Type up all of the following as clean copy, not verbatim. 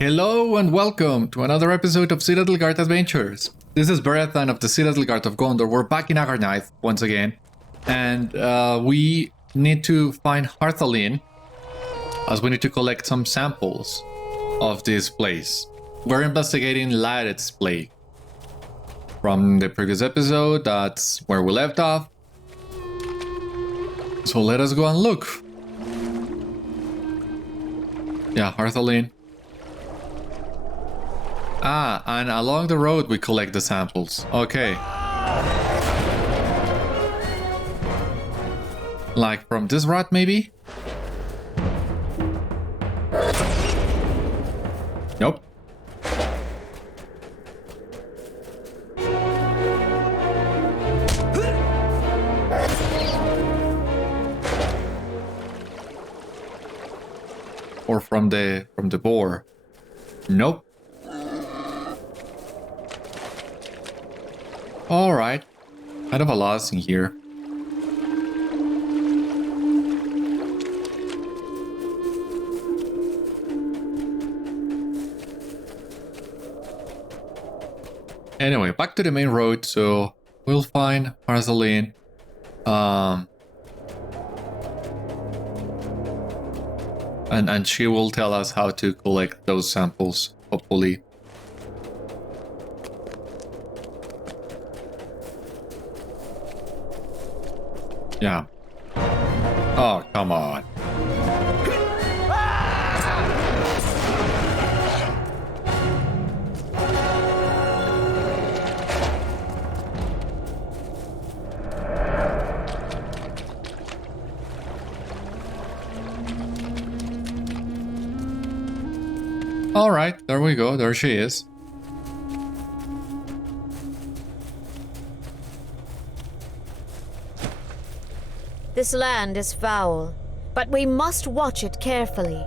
Hello and welcome to another episode of Citadel Adventures. This is Beriathan of the Citadel of Gondor. We're back in Agarnaith once again, and we need to find Harthalín, as we need to collect some samples of this place. We're investigating Lhaereth's plague. From the previous episode, that's where we left off. So let us go and look. Yeah, Harthalín. Ah, and along the road we collect the samples. Okay. Like from this route, maybe? Nope. Or from the boar. Nope. Alright. Kind of a loss in here. Anyway, back to the main road, so we'll find Harthalín. And she will tell us how to collect those samples, hopefully. Yeah. Oh, come on. All right, there we go. There she is. This land is foul, but we must watch it carefully.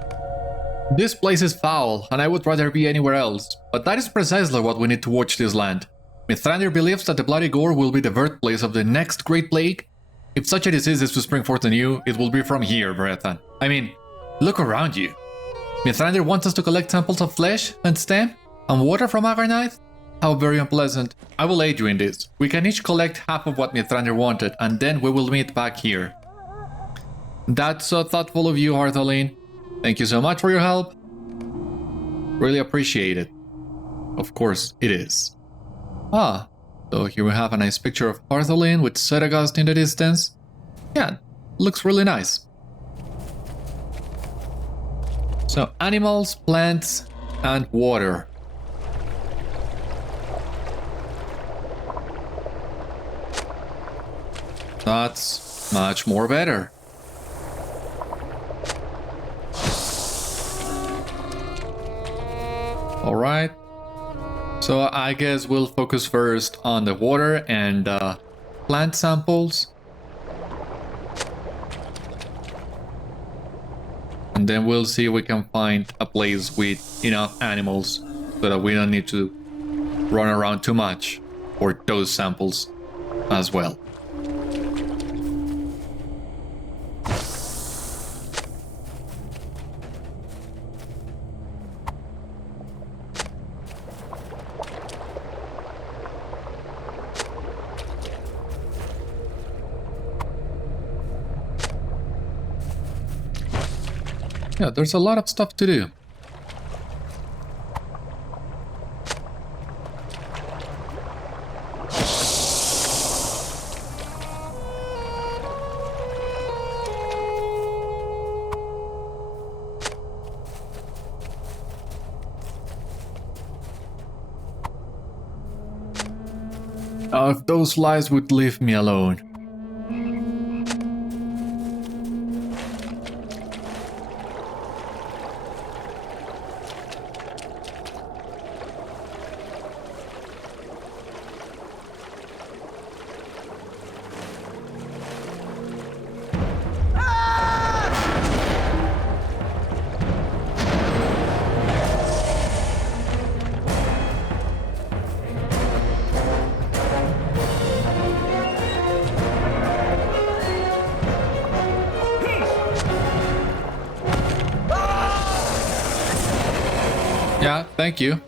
This place is foul, and I would rather be anywhere else, but that is precisely what we need to watch this land. Mithrandir believes that the Bloody Gore will be the birthplace of the next Great Plague. If such a disease is to spring forth anew, it will be from here, Beriathan. I mean, look around you. Mithrandir wants us to collect samples of flesh and stem and water from Agarnaith? How very unpleasant. I will aid you in this. We can each collect half of what Mithrandir wanted, and then we will meet back here. That's so thoughtful of you, Harthalín. Thank you so much for your help. Really appreciate it. Of course, it is. Ah, so here we have a nice picture of Harthalín with Zaghárog in the distance. Yeah, looks really nice. So, animals, plants, and water. That's much more better. Alright. So I guess we'll focus first on the water and plant samples. And then we'll see if we can find a place with enough animals so that we don't need to run around too much for those samples as well. Yeah, there's a lot of stuff to do. If those lies would leave me alone. Yeah, thank you.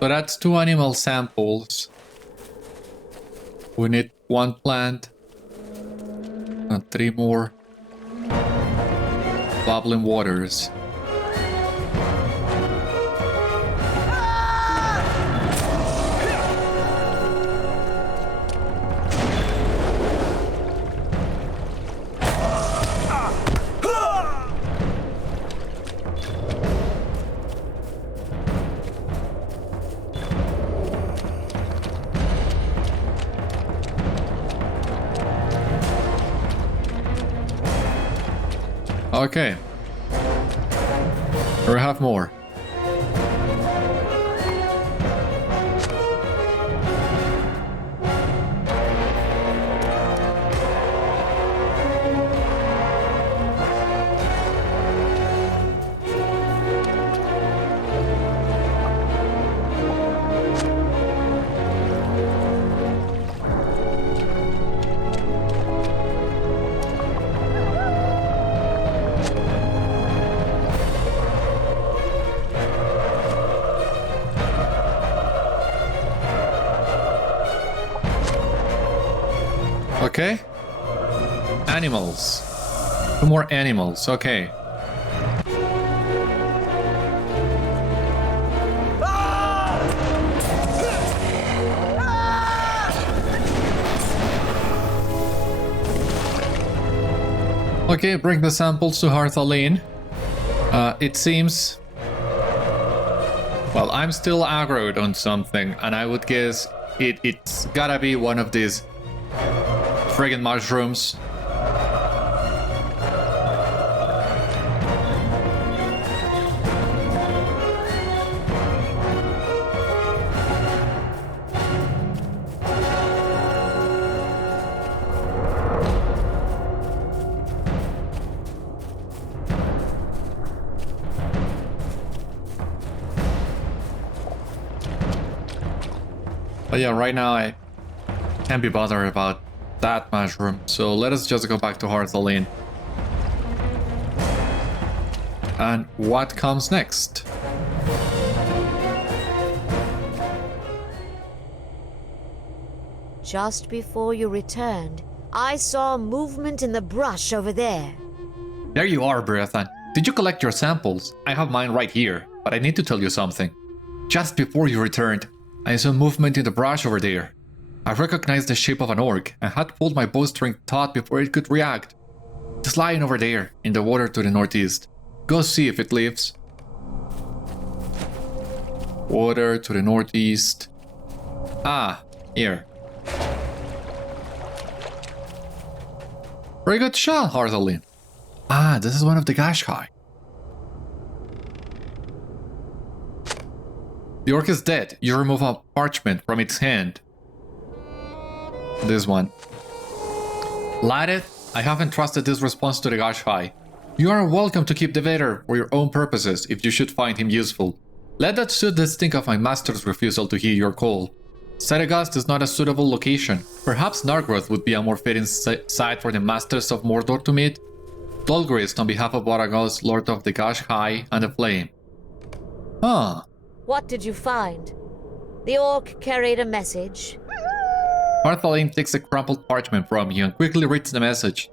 So that's 2 animal samples. We need 1 plant. And 3 more. Bubbling waters. Okay. We have more. Okay. Animals. 2 more animals. Okay. Okay, bring the samples to Harthalín. It seems... Well, I'm still aggroed on something, and I would guess it's gotta be one of these friggin' mushrooms. But yeah, right now I can't be bothered about that mushroom, so let us just go back to Harthalín. And what comes next? Just before you returned, I saw movement in the brush over there. There you are, Beriathan. Did you collect your samples? I have mine right here, but I need to tell you something. Just before you returned, I saw movement in the brush over there. I recognized the shape of an orc and had pulled my bowstring taut before it could react. It's lying over there, in the water to the northeast. Go see if it lives. Water to the northeast. Ah, here. Very good shot, Harthalín. Ah, this is one of the Zaghárog. The orc is dead. You remove a parchment from its hand. This one. Lhaereth, I have entrusted this response to the Zaghárog. You are welcome to keep the Vader for your own purposes if you should find him useful. Let that suit stink of my master's refusal to heed your call. Citadel is not a suitable location. Perhaps Nargothrond would be a more fitting site for the Masters of Mordor to meet. Dolgrist on behalf of Bordeaux, Lord of the Zaghárog and the Flame. Huh. What did you find? The orc carried a message. Harthalín takes a crumpled parchment from you and quickly reads the message.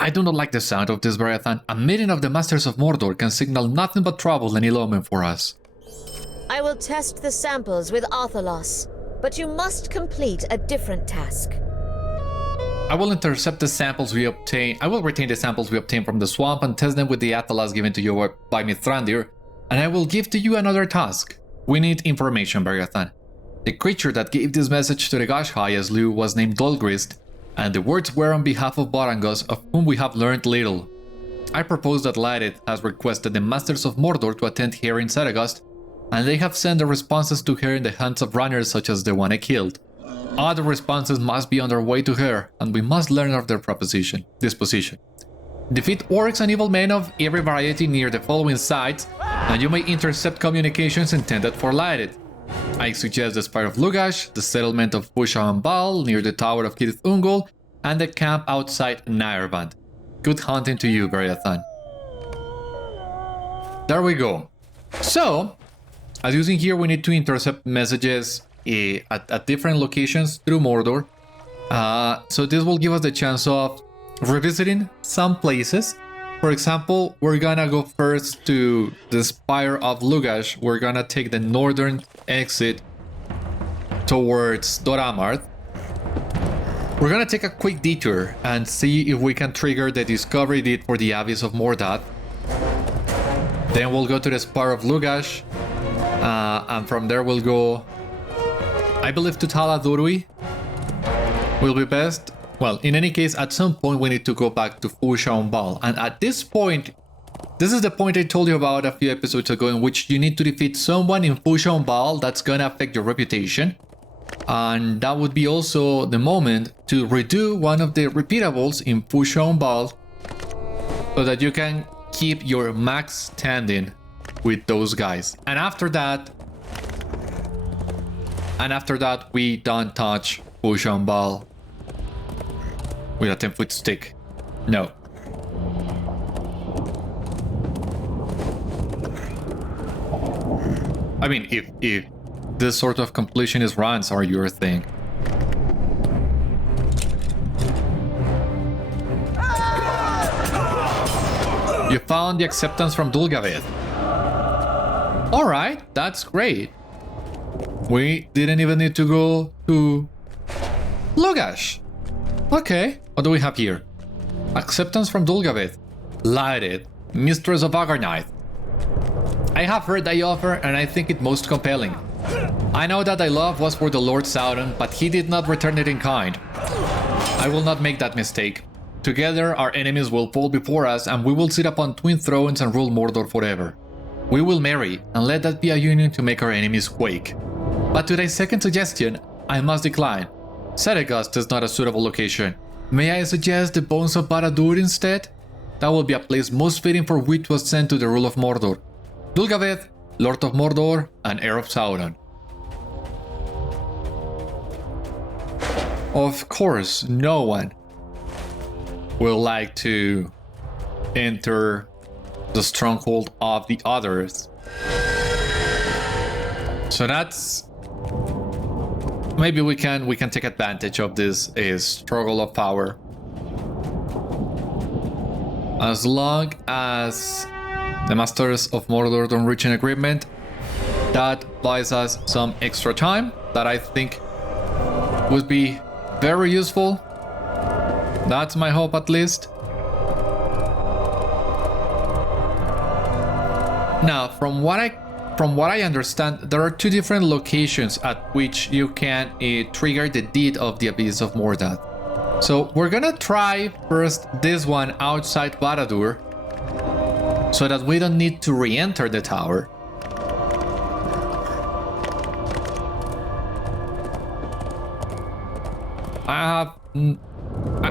I do not like the sound of this, Beriathan. A meeting of the Masters of Mordor can signal nothing but trouble and ill omen for us. I will test the samples with Arthalos, but you must complete a different task. I will intercept the samples we obtain. I will retain the samples we obtain from the swamp and test them with the Athalas given to you by Mithrandir, and I will give to you another task. We need information, Beriathan. The creature that gave this message to the Zaghárog as Liu was named Dolgrist, and the words were on behalf of Borangos, of whom we have learned little. I propose that Lhaereth has requested the Masters of Mordor to attend here in Citadel, and they have sent the responses to her in the hands of runners such as the one I killed. Other responses must be on their way to her, and we must learn of their disposition. Defeat orcs and evil men of every variety near the following sites, and you may intercept communications intended for Lhaereth. I suggest the Spire of Lugash, the settlement of Bushamambal near the Tower of Kirith Ungol, and the camp outside Nairvand. Good hunting to you, Beriathan. There we go. So, as you see here, we need to intercept messages at different locations through Mordor. So this will give us the chance of revisiting some places. For example, we're gonna go first to the Spire of Lugash. We're gonna take the northern exit towards Doramarth. We're gonna take a quick detour and see if we can trigger the discovery deed for the Abyss of Mordath. Then we'll go to the Spire of Lugash, and from there we'll go, I believe, to Talath Urui. Will be best. Well, in any case, at some point we need to go back to Fusha-Umbal, and at this point, this is the point I told you about a few episodes ago, in which you need to defeat someone in Fusha-Umbal that's gonna affect your reputation. And that would be also the moment to redo one of the repeatables in Fusha-Umbal so that you can keep your max standing with those guys. And after that, we don't touch Fusha-Umbal with a 10-foot stick. No. I mean, if this sort of completionist runs are your thing. You found the acceptance from Dulgaveth. Alright, that's great. We didn't even need to go to Lugash. Okay, what do we have here? Acceptance from Dulgaveth. Lhaereth, Mistress of Agarnaith. I have heard thy offer, and I think it most compelling. I know that thy love was for the Lord Sauron, but he did not return it in kind. I will not make that mistake. Together, our enemies will fall before us, and we will sit upon twin thrones and rule Mordor forever. We will marry, and let that be a union to make our enemies quake. But to thy second suggestion, I must decline. Citadel is not a suitable location. May I suggest the bones of Barad-dûr instead? That will be a place most fitting for which was sent to the rule of Mordor. Dulgaveth, Lord of Mordor, and heir of Sauron. Of course, no one will like to enter the stronghold of the others. So that's... maybe we can take advantage of this struggle of power. As long as the Masters of Mordor don't reach an agreement, that buys us some extra time that I think would be very useful. That's my hope, at least. Now, from what I understand, there are two different locations at which you can trigger the deed of the Abyss of Mordath. So we're gonna try first this one outside Barad-dûr, so that we don't need to re-enter the tower.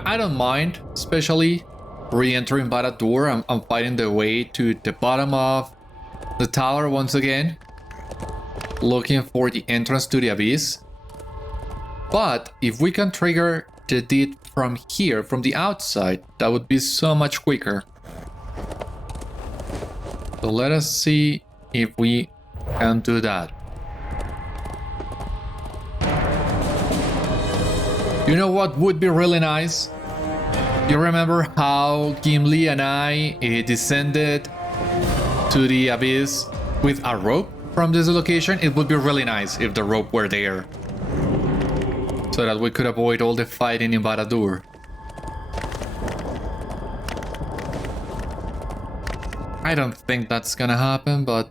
I don't mind, especially re-entering Barad-dûr and fighting the way to the bottom of the tower once again, looking for the entrance to the abyss. But if we can trigger the deed from here, from the outside, that would be so much quicker. So let us see if we can do that. You know what would be really nice? You remember how Gimli and I descended to the abyss with a rope from this location? It would be really nice if the rope were there, so that we could avoid all the fighting in Barad-dûr. I don't think that's gonna happen, but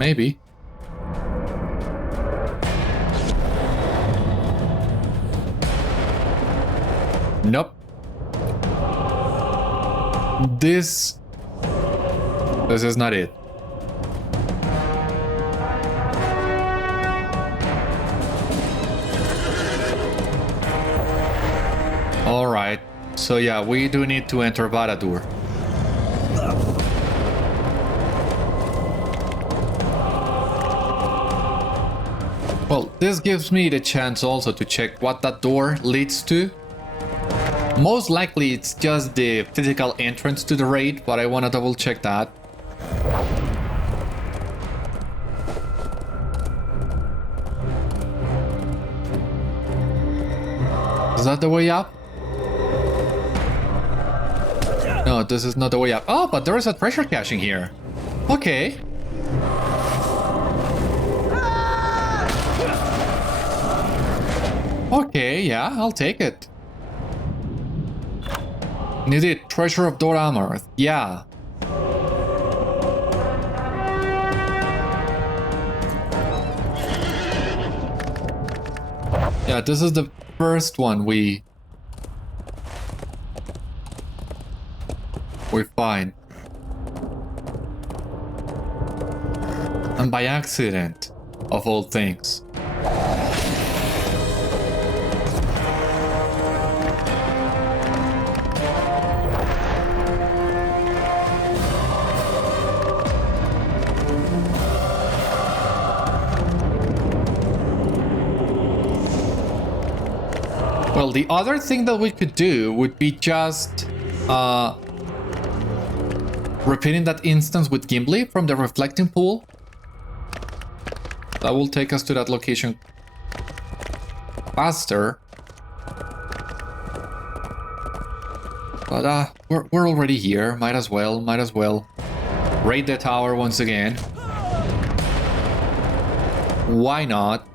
maybe. Nope. This is not it. Alright, so yeah, we do need to enter Barad-dûr. Well, this gives me the chance also to check what that door leads to. Most likely it's just the physical entrance to the raid, but I want to double check that. that the way up? No, this is not the way up. Oh, but there is a treasure cache in here. Okay. Okay, yeah, I'll take it. Needed treasure of Dor Amorth. Yeah. Yeah, this is the first one we find. And by accident, of all things. Well, the other thing that we could do would be just repeating that instance with Gimli from the reflecting pool. That will take us to that location faster. But we're already here. Might as well. Raid the tower once again. Why not?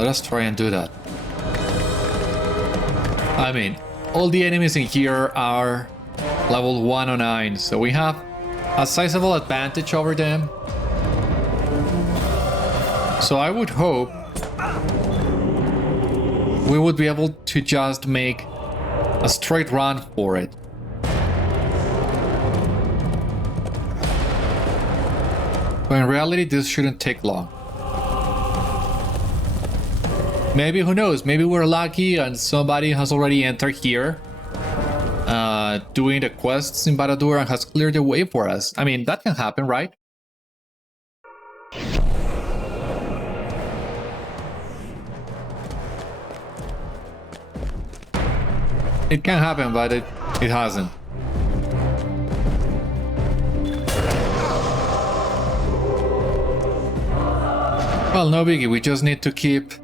Let's try and do that. I mean, all the enemies in here are level 109, so we have a sizable advantage over them. So I would hope we would be able to just make a straight run for it. But in reality, this shouldn't take long. Maybe, who knows, maybe we're lucky and somebody has already entered here doing the quests in Barad-dûr and has cleared the way for us. I mean, that can happen, right? It can happen, but it hasn't. Well, no biggie, we just need to keep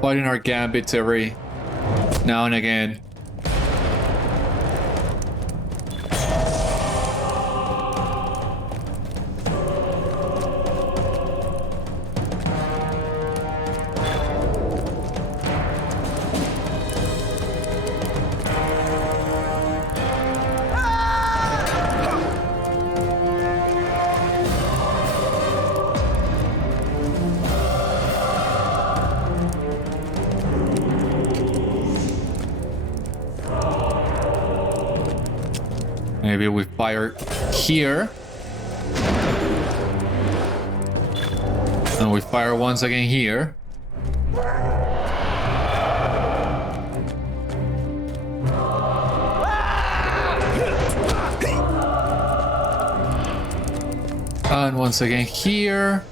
fighting our gambits every now and again. Maybe we fire here. And we fire once again here. And once again here.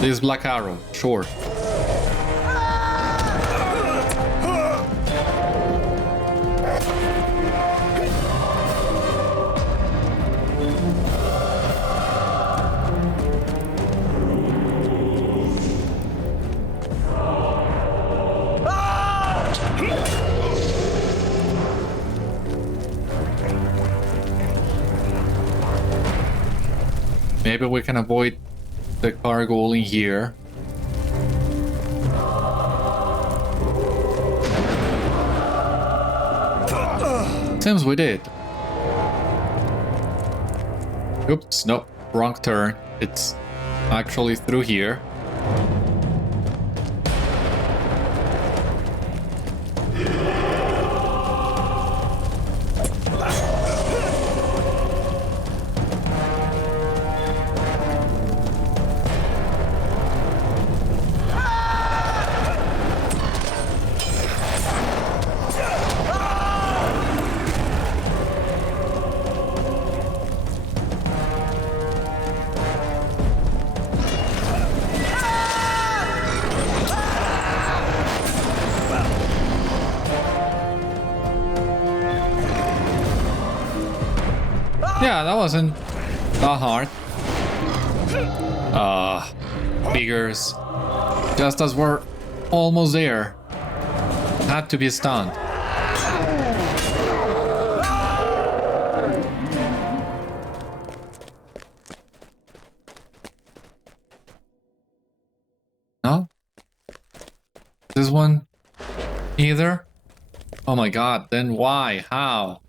This black arrow, sure. Maybe we can avoid the cargo in here. Seems we did. Oops, no, wrong turn. It's actually through here. Yeah, that wasn't that hard. Figures. Just as we're almost there. Had to be stunned. No? This one either? Oh my god, then why? How?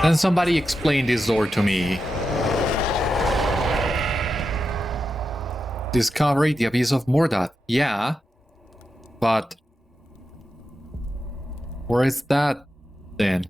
Then somebody explain this door to me. Discovery the Abyss of Mordor. Yeah. But where is that then?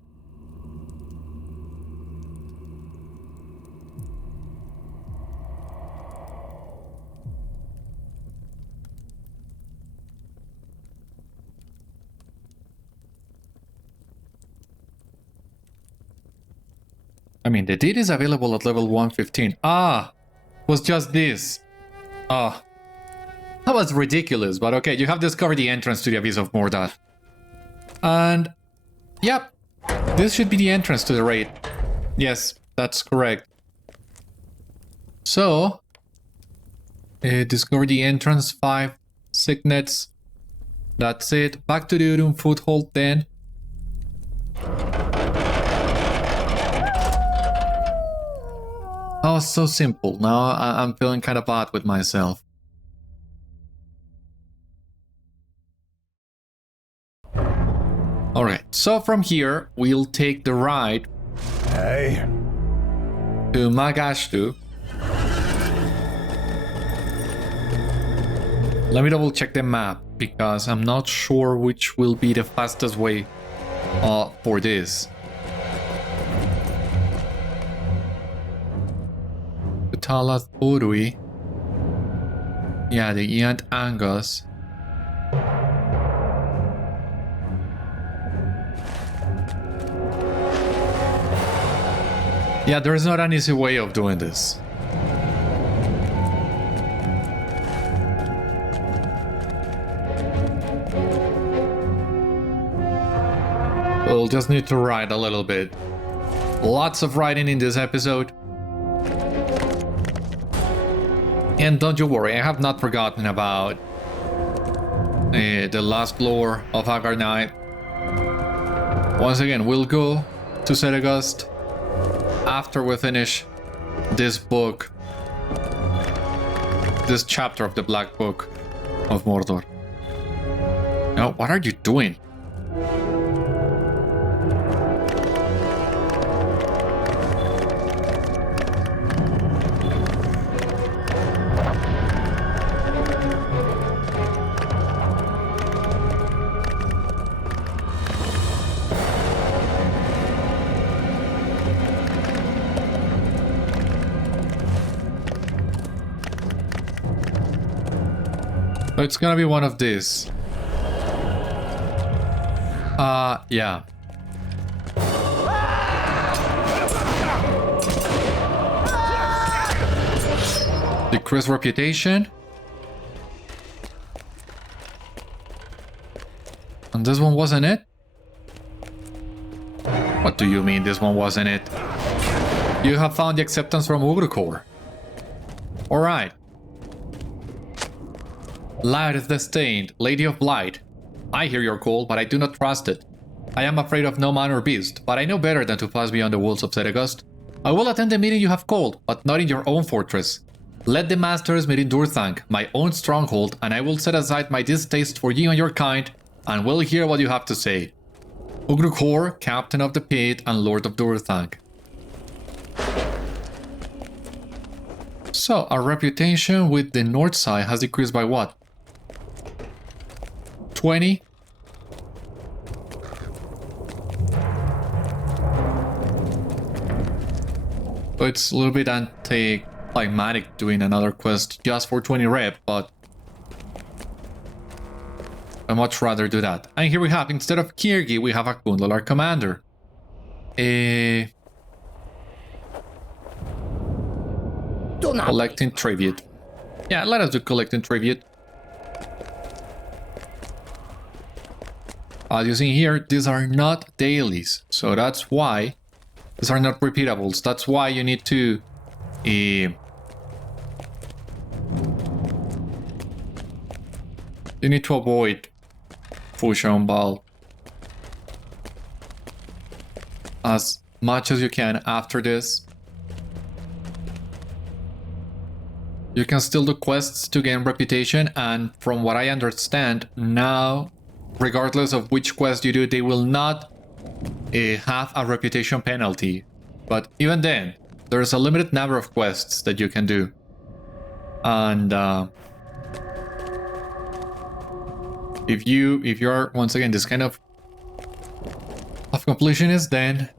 I mean, the deed is available at level 115. Ah, was just this. Ah, that was ridiculous, but okay, you have discovered the entrance to the Abyss of Mordor. And, yep, this should be the entrance to the raid. Yes, that's correct. So, discover the entrance, 5 signets. That's it. Back to the Urum foothold then. Oh, so simple. Now I'm feeling kind of bad with myself. Alright, so from here, we'll take the ride to Magashtu. Let me double check the map, because I'm not sure which will be the fastest way for this. The Talath Urui. Yeah, the Ant Angus. Yeah, there is not an easy way of doing this. We'll just need to ride a little bit. Lots of riding in this episode. And don't you worry, I have not forgotten about the last lore of Agarnaith. Once again, we'll go to Citadel after we finish this book, this chapter of the Black Book of Mordor. Now, what are you doing? So it's gonna be one of these. Yeah. Decrease reputation. And this one wasn't it? What do you mean this one wasn't it? You have found the acceptance from Urudani. Alright. Lhaereth the Stained, Lady of Blight. I hear your call, but I do not trust it. I am afraid of no man or beast, but I know better than to pass beyond the walls of Citadel. I will attend the meeting you have called, but not in your own fortress. Let the Masters meet in Durthanc, my own stronghold, and I will set aside my distaste for ye and your kind, and will hear what you have to say. Urudani, Captain of the Pit and Lord of Durthanc. So, our reputation with the north side has decreased by what? 20? So it's a little bit anticlimactic doing another quest just for 20 rep, but I'd much rather do that. And here we have, instead of Kirgi, we have a Kundalar commander. Collecting tribute. Yeah, let us do collecting tribute. As you see here, these are not dailies, so that's why these are not repeatables. That's why you need to you need to avoid Fusha Bal as much as you can after this. You can still do quests to gain reputation, and from what I understand, now, regardless of which quest you do, they will not have a reputation penalty. But even then, there's a limited number of quests that you can do. And if you're once again this kind of completionist, then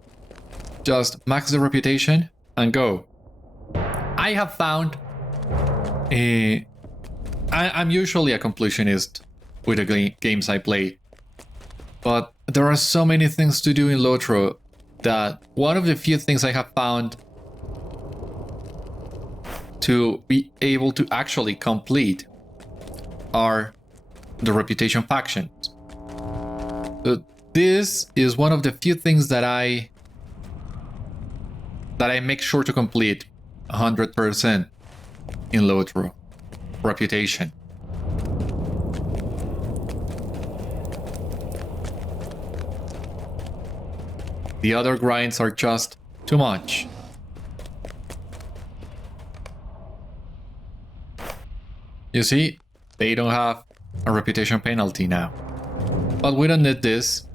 just max the reputation and go. I have found I'm usually a completionist with the games I play, but there are so many things to do in LOTRO that one of the few things I have found to be able to actually complete are the reputation factions. So this is one of the few things that I make sure to complete 100% in LOTRO. Reputation. The other grinds are just too much. You see, they don't have a reputation penalty now. But we don't need this.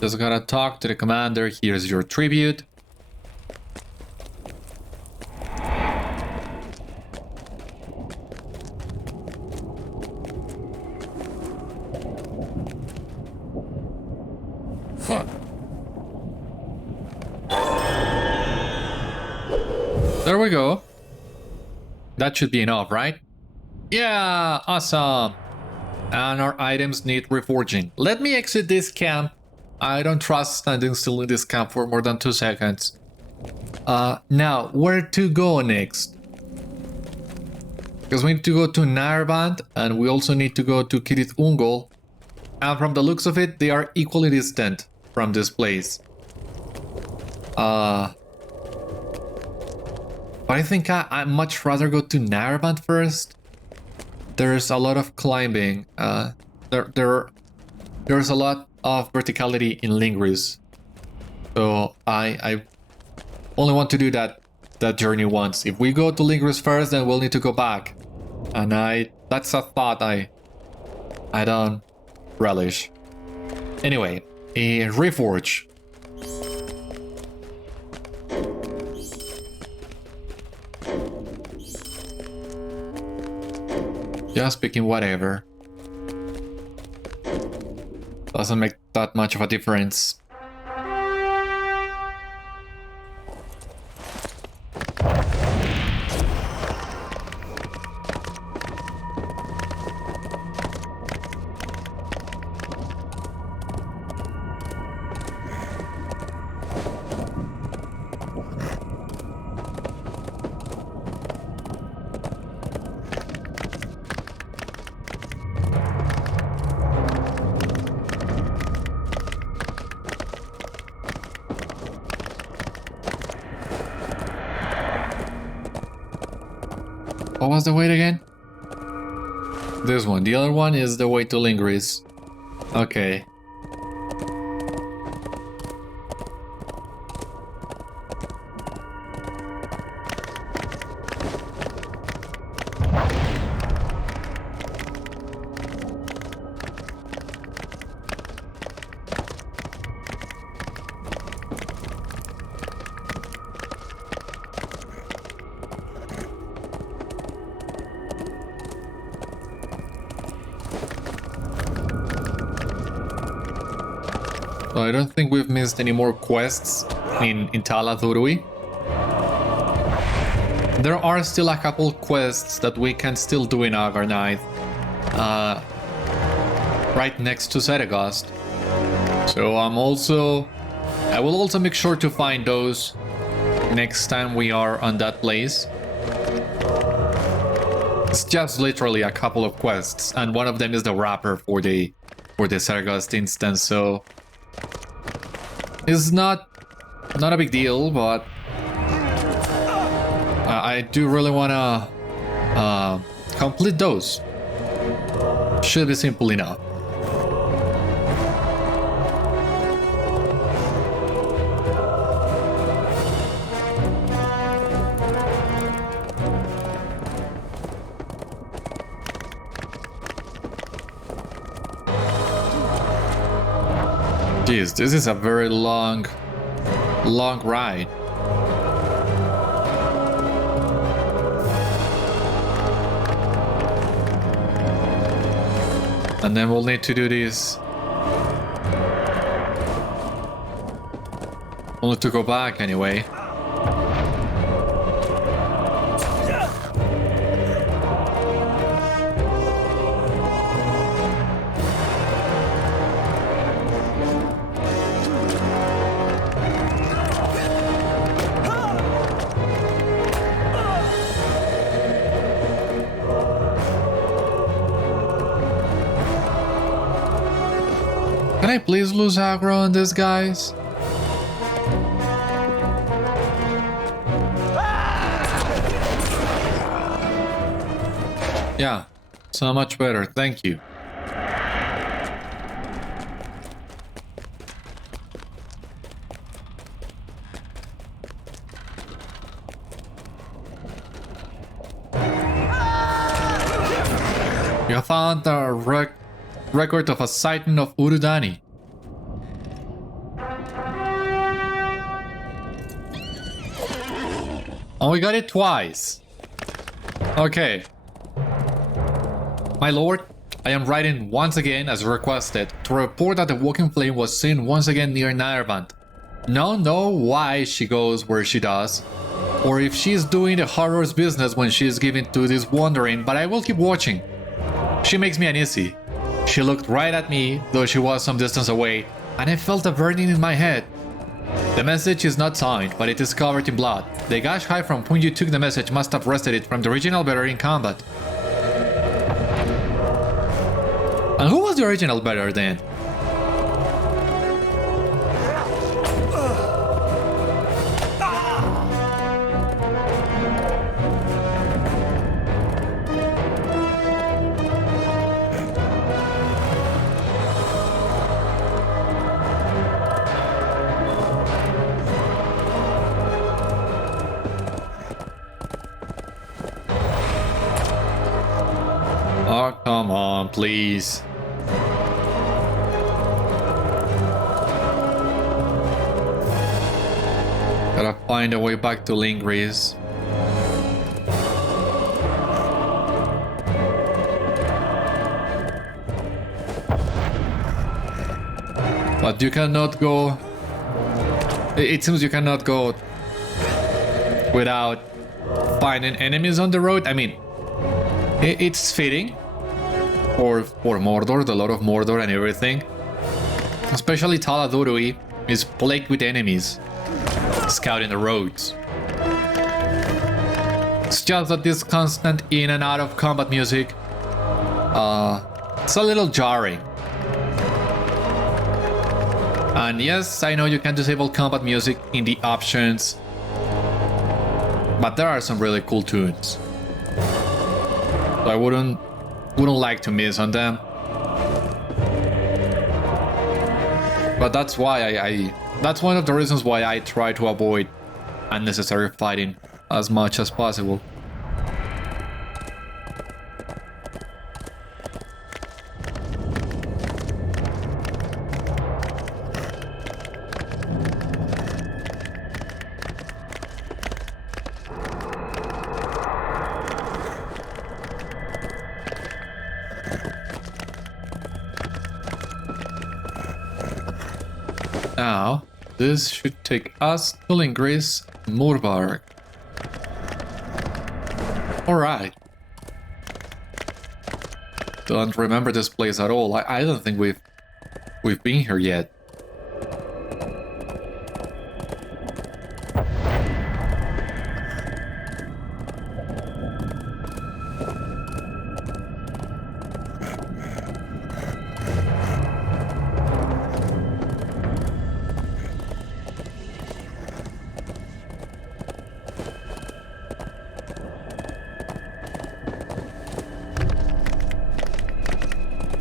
Just gotta talk to the commander. Here's your tribute. There we go. That should be enough, right? Yeah, awesome. And our items need reforging. Let me exit this camp. I don't trust standing still in this camp for more than 2 seconds. Now, where to go next? Because we need to go to Narband, and we also need to go to Kirit Ungol. And from the looks of it, they are equally distant from this place. But I think I'd much rather go to Narband first. There's a lot of climbing. There's a lot of verticality in Lingris. So I only want to do that journey once. If we go to Lingris first, then we'll need to go back. And that's a thought I don't relish. Anyway, a reforge. Just picking whatever. Doesn't make that much of a difference. What was the way again? This one. The other one is the way to Lingris. Okay. I don't think we've missed any more quests in Talath Urui. There are still a couple quests that we can still do in Agarnaith. Right next to Zedagast. So I will also make sure to find those next time we are on that place. It's just literally a couple of quests, and one of them is the wrapper for the Zedagast instance, so it's not a big deal, but I do really wanna complete those. Should be simple enough. Jeez, this is a very long ride. And then we'll need to do this. Only to go back anyway. Can I please lose aggro on these guys? Yeah, so much better, thank you. You found the record of a sighting of Urudani. Oh, we got it twice. Okay. My lord, I am writing once again as requested to report that the walking flame was seen once again near Nairvant. Don't know why she goes where she does, or if she's doing the horror's business when she's given to this wandering, but I will keep watching. She makes me uneasy. She looked right at me, though she was some distance away, and I felt a burning in my head. The message is not signed, but it is covered in blood. The gash high from whom you took the message must have wrested it from the original bearer in combat. And who was the original bearer then? Oh, come on, please. Gotta find a way back to Lingris. But you cannot go... It seems you cannot go without finding enemies on the road. I mean, it's fitting for Mordor, the Lord of Mordor and everything. Especially Talath Urui is plagued with enemies scouting the roads. It's just that this constant in and out of combat music, it's a little jarring. And yes, I know you can disable combat music in the options, but there are some really cool tunes. So I wouldn't like to miss on them. But that's why that's one of the reasons why I try to avoid unnecessary fighting as much as possible. Now, this should take us to Lingris Murbark. Alright. Don't remember this place at all. I don't think we've been here yet.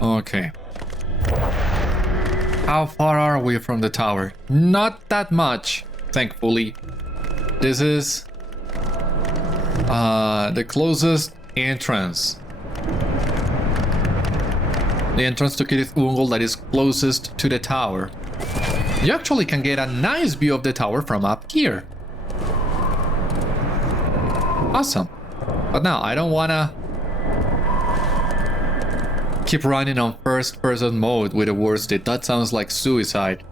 Okay. How far are we from the tower? Not that much, thankfully. This is the closest entrance. The entrance to Cirith Ungol that is closest to the tower. You actually can get a nice view of the tower from up here. Awesome. But now, I don't wanna keep running on first-person mode with a worsted. That sounds like suicide.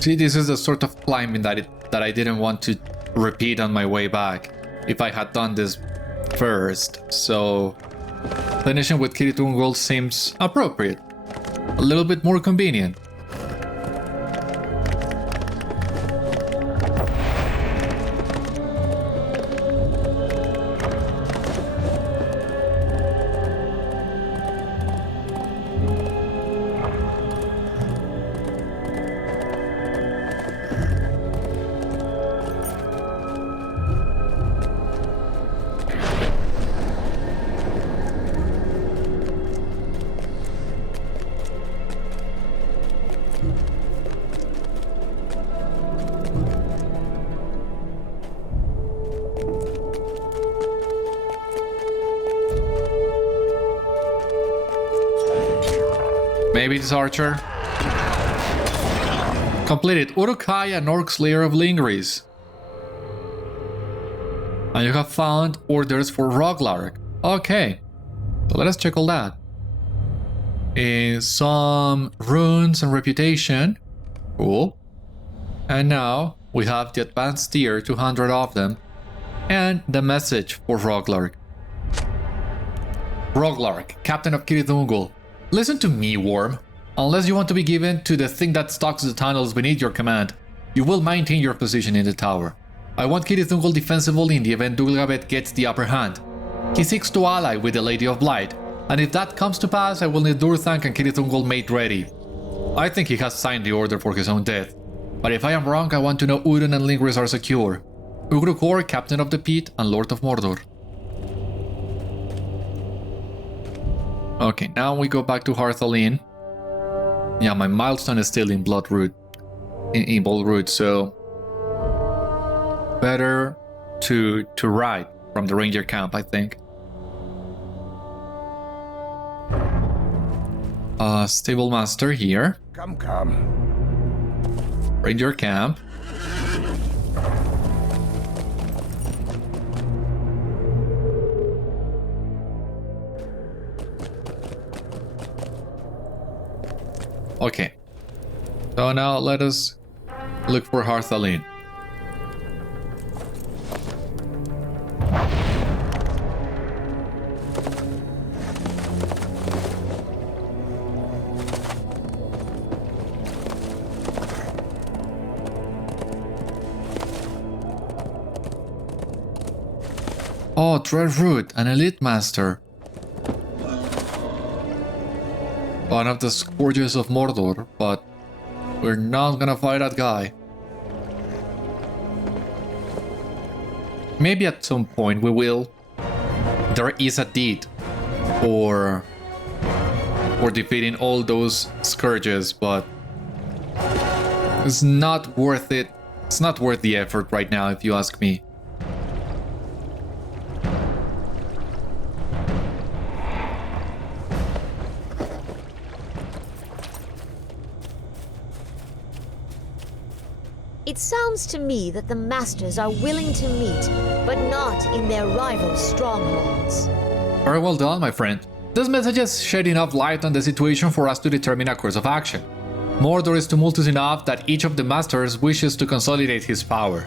See, this is the sort of climbing that I didn't want to repeat on my way back if I had done this first. So finishing with Cirith Ungol seems appropriate. A little bit more convenient. Maybe this archer. Completed Uruk-hai and Orc Slayer of Lingris. And you have found orders for Froglark. Okay. So let us check all that. Some runes and reputation. Cool. And now we have the advanced tier, 200 of them. And the message for Froglark. Froglark, Captain of Cirith Ungol. Listen to me, Worm. Unless you want to be given to the thing that stalks the tunnels beneath your command, you will maintain your position in the tower. I want Cirith Ungol defensible in the event Dulgabeth gets the upper hand. He seeks to ally with the Lady of Blight, and if that comes to pass, I will need Durthank and Cirith Ungol made ready. I think he has signed the order for his own death. But if I am wrong, I want to know Udon and Lingris are secure. Ugrukor, Captain of the Pit and Lord of Mordor. Okay, now we go back to Harthalín. Yeah, my milestone is still in Bloodroot. In Bloodroot, so better to ride from the ranger camp, I think. Stable master here. Come. Ranger camp. Okay, so now let us look for Harthalín. Oh, Dreadroot, an elite master. One of the scourges of Mordor, but we're not gonna fight that guy. Maybe at some point we will. There is a deed for defeating all those scourges, but it's not worth it. It's not worth the effort right now, if you ask me. It sounds to me that the Masters are willing to meet, but not in their rival strongholds. Very well done, my friend. This message is shed enough light on the situation for us to determine a course of action. Mordor is tumultuous enough that each of the masters wishes to consolidate his power.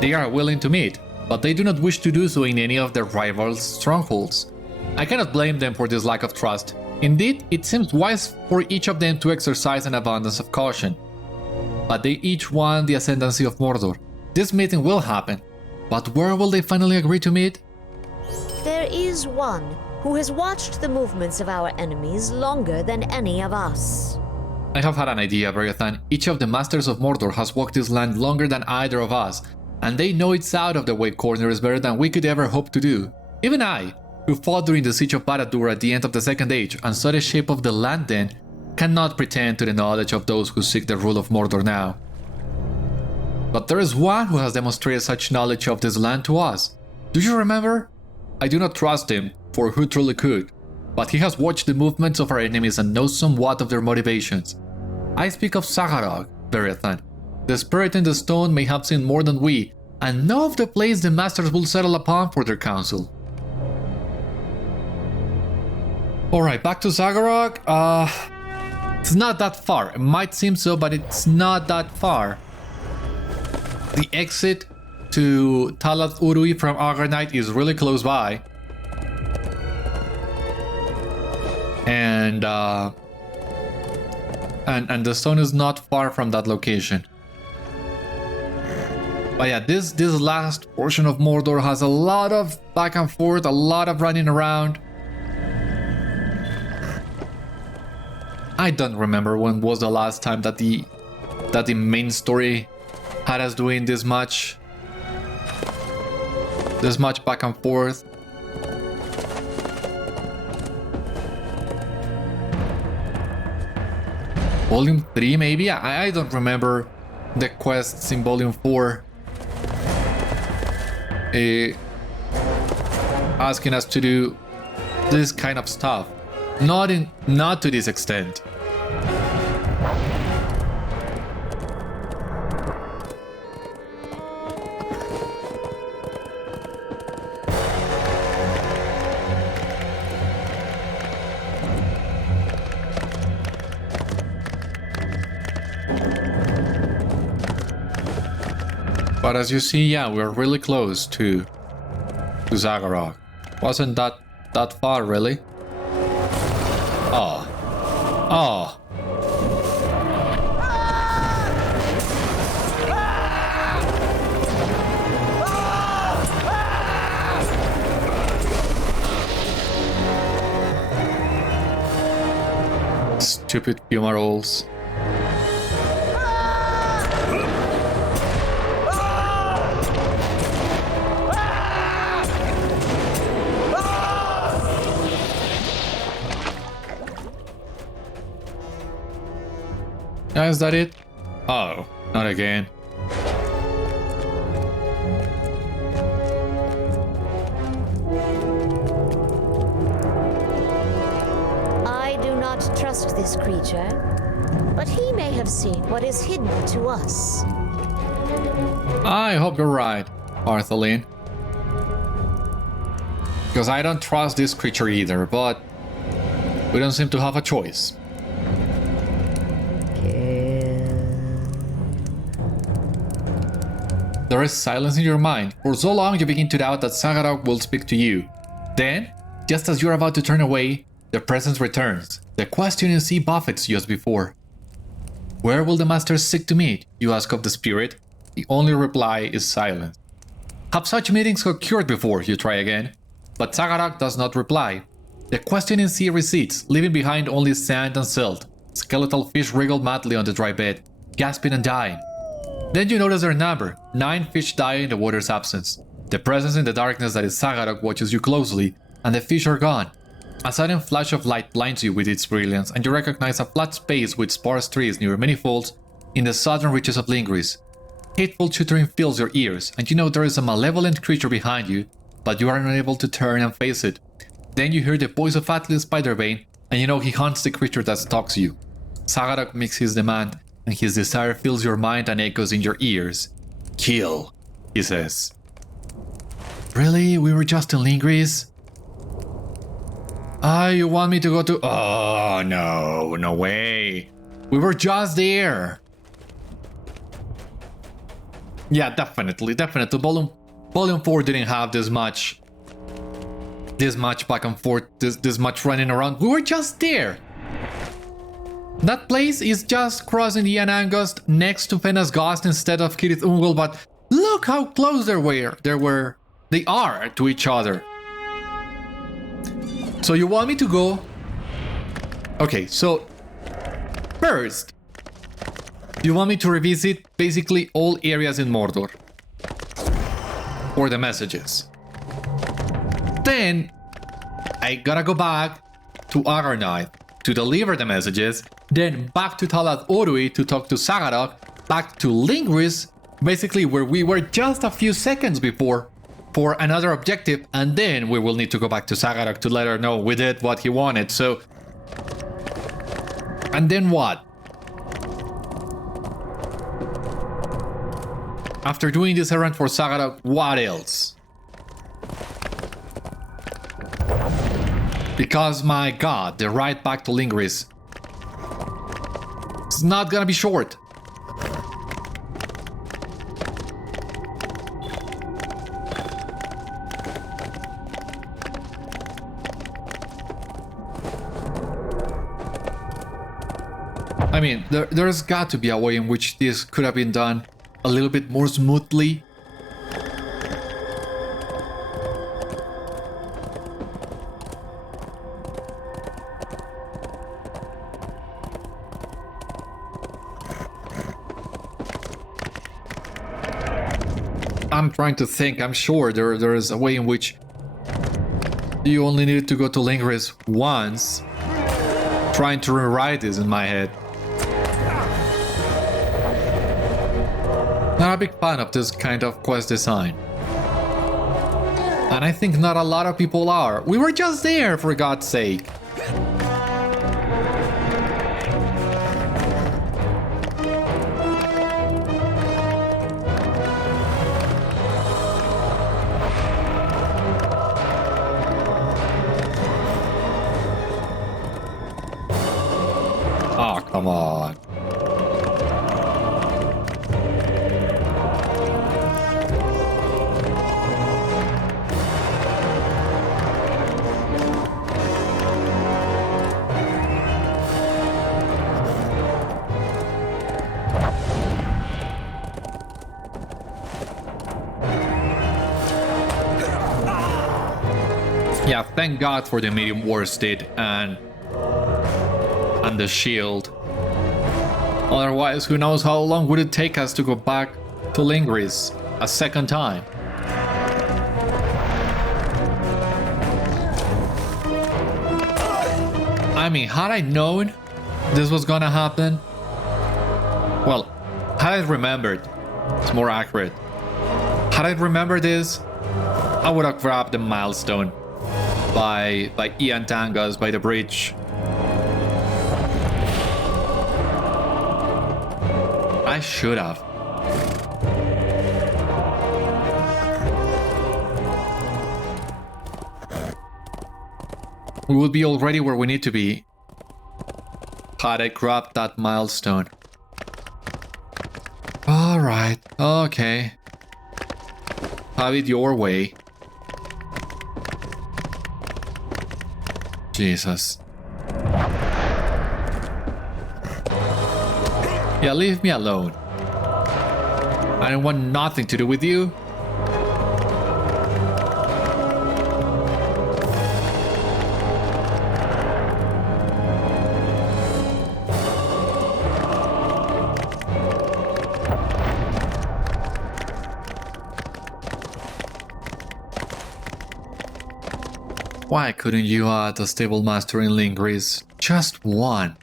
They are willing to meet, but they do not wish to do so in any of their rivals' strongholds. I cannot blame them for this lack of trust. Indeed, it seems wise for each of them to exercise an abundance of caution. But they each want the ascendancy of Mordor. This meeting will happen, but where will they finally agree to meet? There is one who has watched the movements of our enemies longer than any of us. I have had an idea, Beriathan. Each of the Masters of Mordor has walked this land longer than either of us, and they know its out-of-the-way corners better than we could ever hope to do. Even I, who fought during the Siege of Barad-dûr at the end of the Second Age and saw the shape of the land then, cannot pretend to the knowledge of those who seek the rule of Mordor now. But there is one who has demonstrated such knowledge of this land to us. Do you remember? I do not trust him, for who truly could, but he has watched the movements of our enemies and knows somewhat of their motivations. I speak of Zaghárog, Beriathan. The spirit in the stone may have seen more than we, and know of the place the masters will settle upon for their council. Alright, back to Zaghárog. It's not that far. It might seem so, but it's not that far. The exit to Talath Urui from Agarnaith is really close by. And the stone is not far from that location. But yeah, this last portion of Mordor has a lot of back and forth, a lot of running around. I don't remember when was the last time that the main story had us doing this much back and forth. Volume 3 maybe? I don't remember the quests in Volume 4 asking us to do this kind of stuff. Not to this extent. But as you see, yeah, we're really close to Zaghárog. Wasn't that far, really? Oh. Stupid Puma rolls. Is that it? Oh, not again. I do not trust this creature, but he may have seen what is hidden to us. I hope you're right, Harthalín. Because I don't trust this creature either, but we don't seem to have a choice. There is silence in your mind. For so long you begin to doubt that Zaghárog will speak to you. Then, just as you're about to turn away, the presence returns. The questioning sea buffets you as before. Where will the masters seek to meet? You ask of the spirit. The only reply is silence. Have such meetings occurred before? You try again. But Zaghárog does not reply. The questioning sea recedes, leaving behind only sand and silt. Skeletal fish wriggle madly on the dry bed, gasping and dying. Then you notice their number. 9 fish die in the water's absence. The presence in the darkness that is Zaghárog watches you closely, and the fish are gone. A sudden flash of light blinds you with its brilliance, and you recognize a flat space with sparse trees near many folds in the southern reaches of Lingris. Hateful chittering fills your ears, and you know there is a malevolent creature behind you, but you are unable to turn and face it. Then you hear the voice of Atli Spiderbane, and you know he hunts the creature that stalks you. Zaghárog makes his demand, and his desire fills your mind and echoes in your ears. Kill, he says. Really? We were just in Lingris? Ah, you want me to go to... Oh, no. No way. We were just there. Yeah, definitely. Volume 4 didn't have this much back and forth, this much running around. We were just there. That place is just crossing the Anangost next to Fenna's Ghost instead of Kirith Ungol, but look how close they are to each other. So you want me to go? Okay, so first, you want me to revisit basically all areas in Mordor for the messages. Then I gotta go back to Agarnaith to deliver the messages, then back to Talath Urui to talk to Zaghárog, back to Lingris, basically where we were just a few seconds before, for another objective, and then we will need to go back to Zaghárog to let her know we did what he wanted. So, and then what? After doing this errand for Zaghárog, what else? Because my god, the ride back to Lingris, it's not gonna be short. I mean, there's got to be a way in which this could have been done a little bit more smoothly. I'm trying to think. I'm sure there is a way in which you only needed to go to Lingris once. Trying to rewrite this in my head. Not a big fan of this kind of quest design. And I think not a lot of people are. We were just there, for God's sake. Oh, come on. Yeah, thank God for the medium worsted and the shield. Otherwise, who knows how long would it take us to go back to Lingris a second time. I mean, had I known this was gonna happen, well, had I remembered, it's more accurate. Had I remembered this, I would have grabbed the milestone by Ian Tangas by the bridge. I should have. We would be already where we need to be had I grabbed that milestone. Alright, okay. Have it your way. Jesus. Yeah, leave me alone. I don't want nothing to do with you. Why couldn't you add a stable master in Lingris? Just one.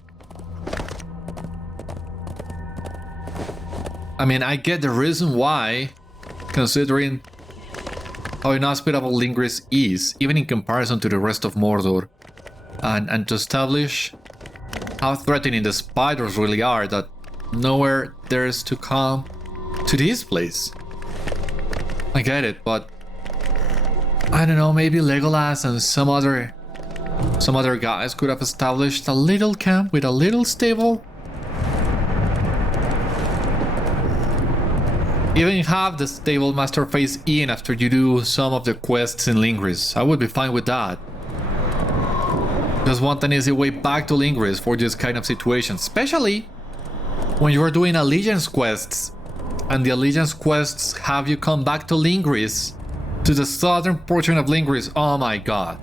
I mean, I get the reason why, considering how inhospitable Lingris is, even in comparison to the rest of Mordor, and to establish how threatening the spiders really are, that nowhere there's to come to this place. I get it, but I don't know, maybe Legolas and some other Some other guys could have established a little camp with a little stable. Even have the stable master phase in after you do some of the quests in Lingris. I would be fine with that. Just want an easy way back to Lingris for this kind of situation, especially when you are doing allegiance quests and the allegiance quests have you come back to Lingris, to the southern portion of Lingris. Oh my god.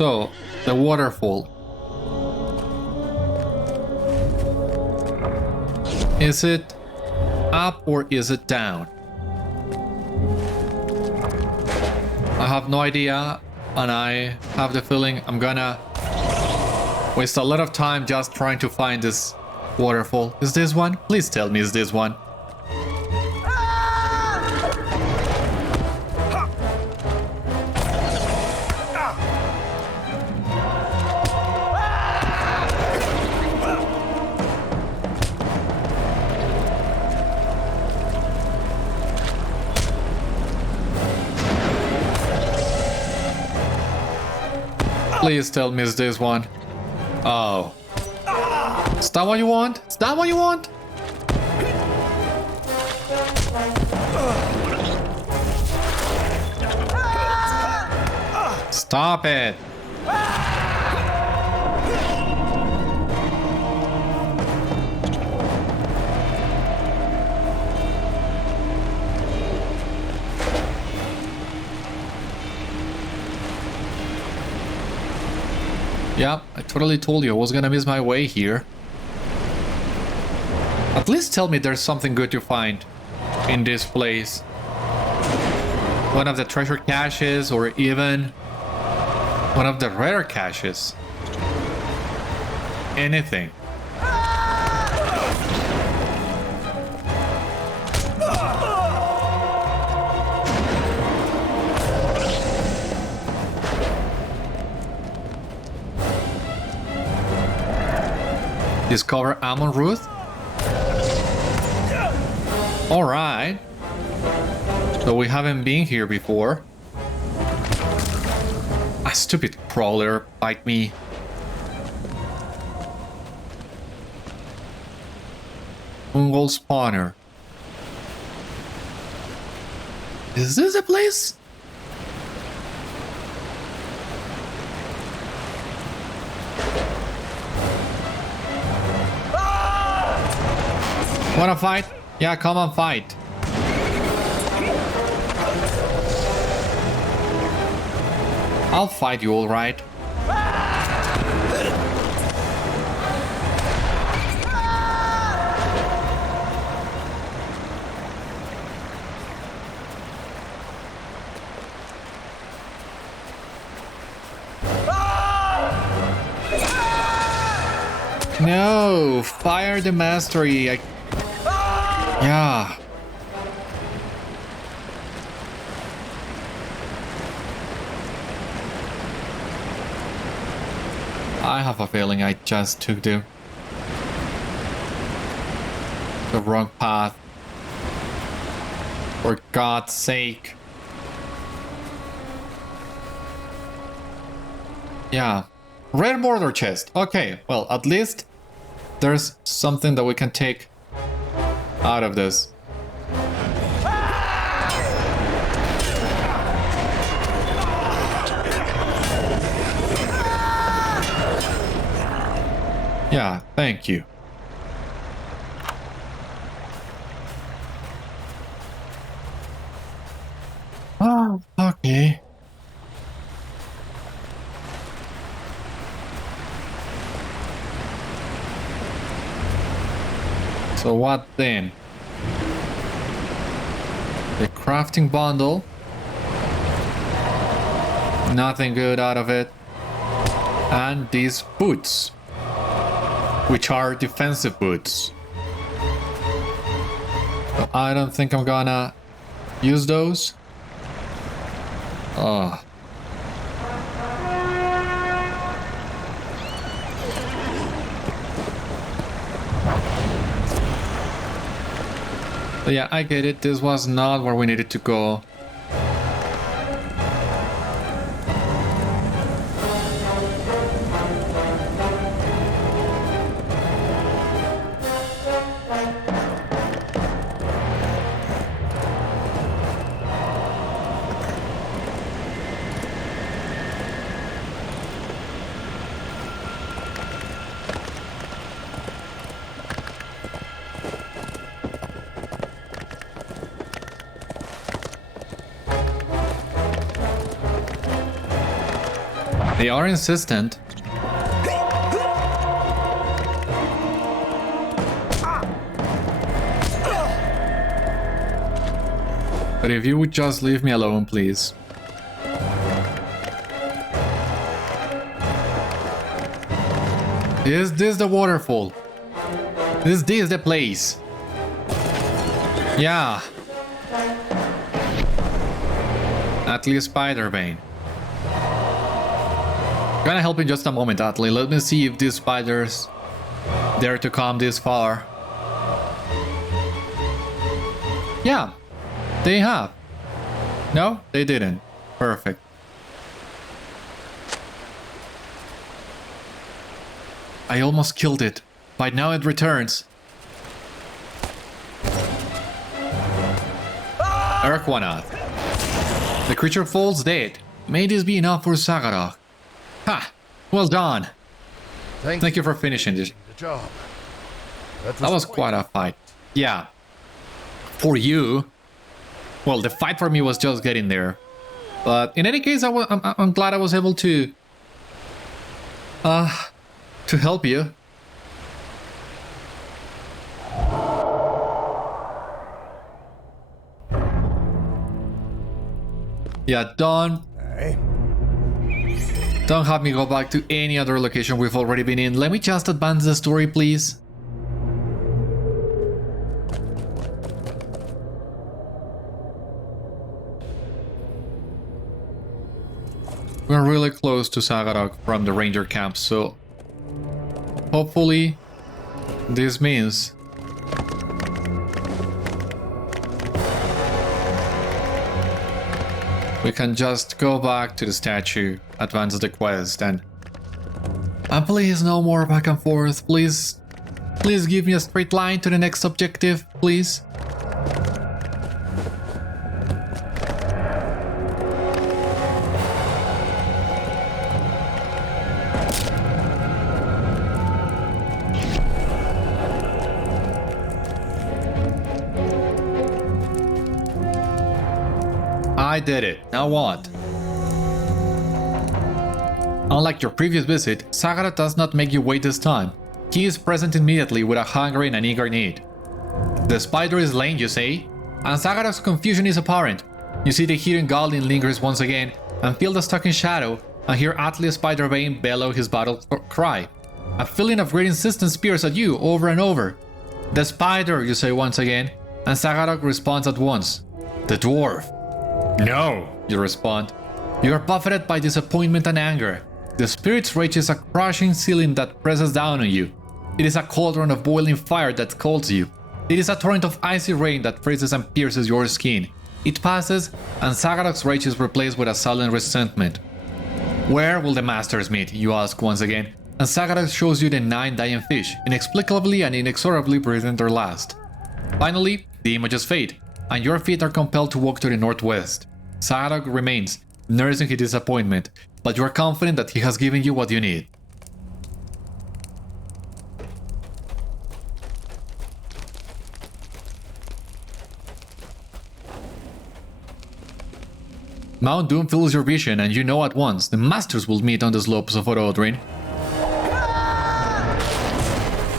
So, the waterfall. Is it up or is it down? I have no idea, and I have the feeling I'm gonna waste a lot of time just trying to find this waterfall. Is this one? Please tell me it's this one. Please tell me it's this one. Oh. Is that what you want? Is that what you want? Stop it. Yeah, I totally told you I was gonna miss my way here. At least tell me there's something good to find in this place. One of the treasure caches or even one of the rare caches. Anything. Discover Amon Ruth? Alright. So we haven't been here before. A stupid crawler bite me. Ungol spawner. Is this a place? Wanna fight? Yeah, come on, fight. I'll fight you, alright. No, fire the mastery. Yeah. I have a feeling I just took the wrong path. For God's sake. Yeah. Red Mordor chest. Okay, well, at least there's something that we can take out of this. Yeah, thank you. Oh, okay. So what then? The crafting bundle. Nothing good out of it. And these boots, which are defensive boots. So I don't think I'm gonna use those. Oh. But yeah, I get it. This was not where we needed to go. They are insistent. But if you would just leave me alone, please. Is this the waterfall? Is this the place? Yeah. Atli Spiderbane. Gonna help in just a moment, Atli. Let me see if these spiders dare to come this far. Yeah, they have. No, they didn't. Perfect. I almost killed it. By now it returns. Urquanath. The creature falls dead. May this be enough for Zaghárog. Ha! Well done. Thank you for finishing this. The job. That was quite a fight. Yeah. For you. Well, the fight for me was just getting there. But in any case, I'm glad I was able to help you. Yeah, don't have me go back to any other location we've already been in. Let me just advance the story, please. We're really close to Zaghárog from the ranger camp, so hopefully this means we can just go back to the statue, advance the quest, and please no more back and forth. Please give me a straight line to the next objective, please. I did it. Now what? Unlike your previous visit, Zaghárog does not make you wait this time. He is present immediately with a hungry and an eager need. The spider is slain, you say? And Zaghárog's confusion is apparent. You see the hidden goblin lingers once again, and feel the stalking shadow, and hear Atli Spiderbane bellow his battle cry. A feeling of great insistence peers at you over and over. The spider, you say once again, and Zaghárog responds at once. The dwarf. No, you respond. You are buffeted by disappointment and anger. The spirit's rage is a crushing ceiling that presses down on you. It is a cauldron of boiling fire that scalds you. It is a torrent of icy rain that freezes and pierces your skin. It passes, and Zaghárog's rage is replaced with a sullen resentment. Where will the masters meet, you ask once again, and Zaghárog shows you the 9 dying fish, inexplicably and inexorably breathing their last. Finally, the images fade, and your feet are compelled to walk to the northwest. Zaghárog remains, nursing his disappointment, but you are confident that he has given you what you need. Mount Doom fills your vision, and you know at once the masters will meet on the slopes of Orodrin.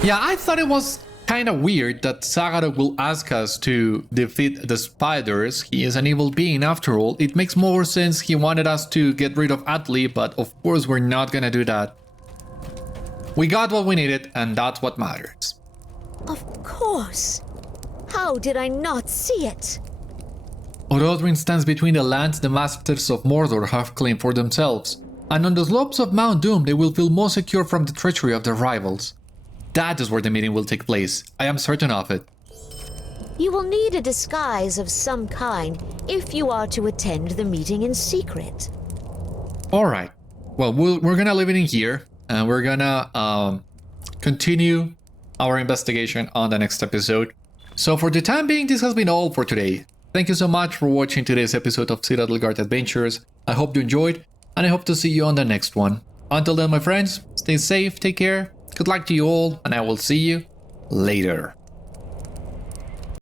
Yeah, I thought it was kinda weird that Zaghárog will ask us to defeat the spiders. He is an evil being after all. It makes more sense he wanted us to get rid of Atli, but of course we're not gonna do that. We got what we needed, and that's what matters. Of course. How did I not see it? Orodruin stands between the lands the Masters of Mordor have claimed for themselves, and on the slopes of Mount Doom they will feel most secure from the treachery of their rivals. That is where the meeting will take place. I am certain of it. You will need a disguise of some kind if you are to attend the meeting in secret. Alright. Well, we're gonna leave it in here, and we're gonna continue our investigation on the next episode. So for the time being, this has been all for today. Thank you so much for watching today's episode of Citadel Guard Adventures. I hope you enjoyed, and I hope to see you on the next one. Until then, my friends, stay safe, take care, good luck to you all, and I will see you later.